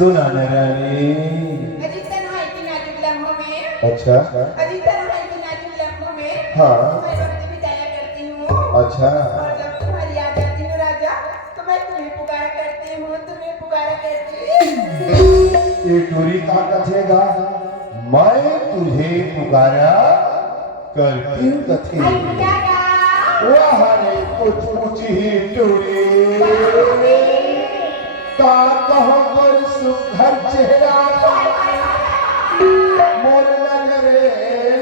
सुना न रानी। अधिकतर है कि नाजुक लम्हों में। अच्छा। अधिकतर है कि नाजुक लम्हों में। हाँ। मैं वक्त बिताया करती हूँ। अच्छा। और जब तुम्हारी याद आती है राजा, तो मैं तुम्हें पुकारा करती हूँ, तुम्हें पुकारा करती हूँ। ये टोरी ताकत है गा, मैं तुझे पुकारा करती हूँ कथी। आई पुकारा। वाह रे कुछ कुछ ही टोरी। का कहो गोर सुघर चेहरा, मोर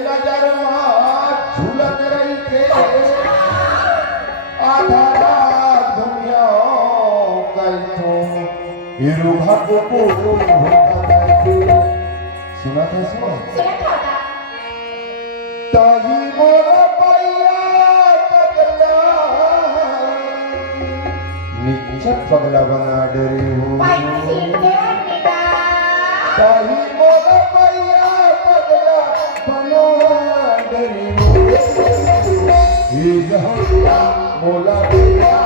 नजर माँ झूलत रही थे। आधा रात दुनिया कल तो इरुभा को सुना था सुना। सुना था। ताही मोर पैया पगला, निश्चय पगला बना डरे हो। ताही मोर पैया पगला बना डरे हो। ये जहाँ मोला पैया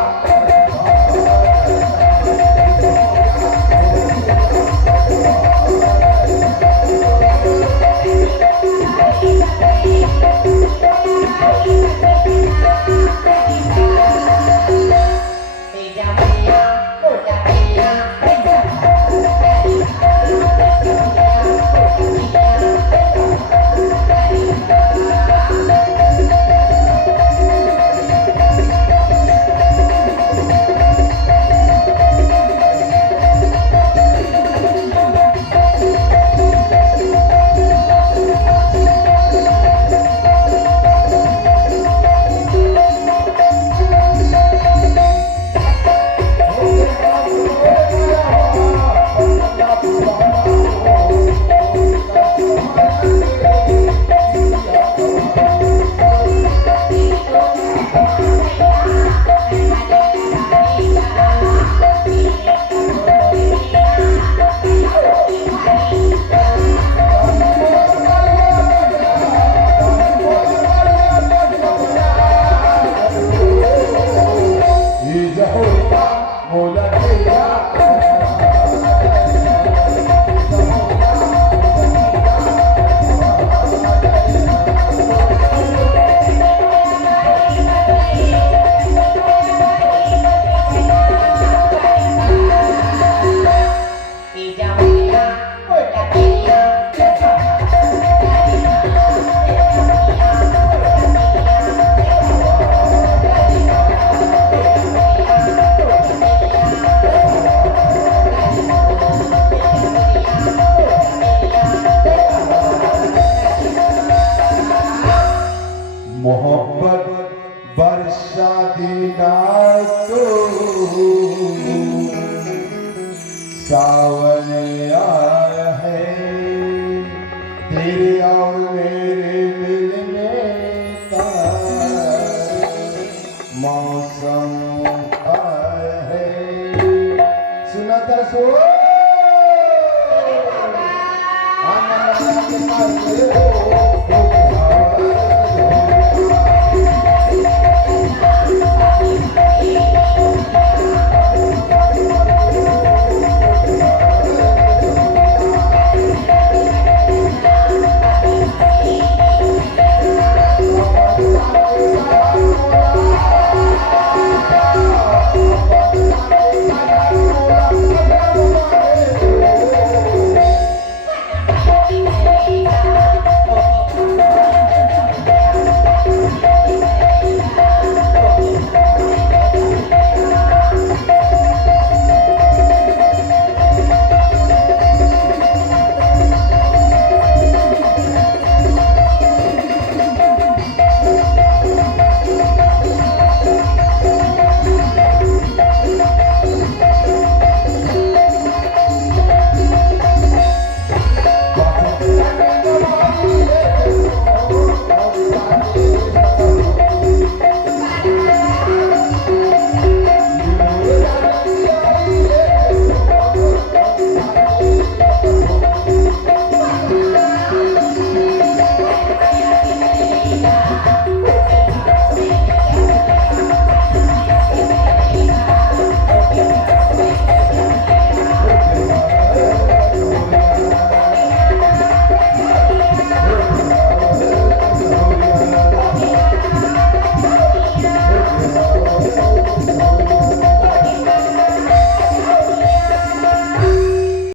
मोहब्बत वर्षा दीना तो सावन आया है, तेरे और मेरे मिलने का मौसम आया है। सुना था सो आना के पास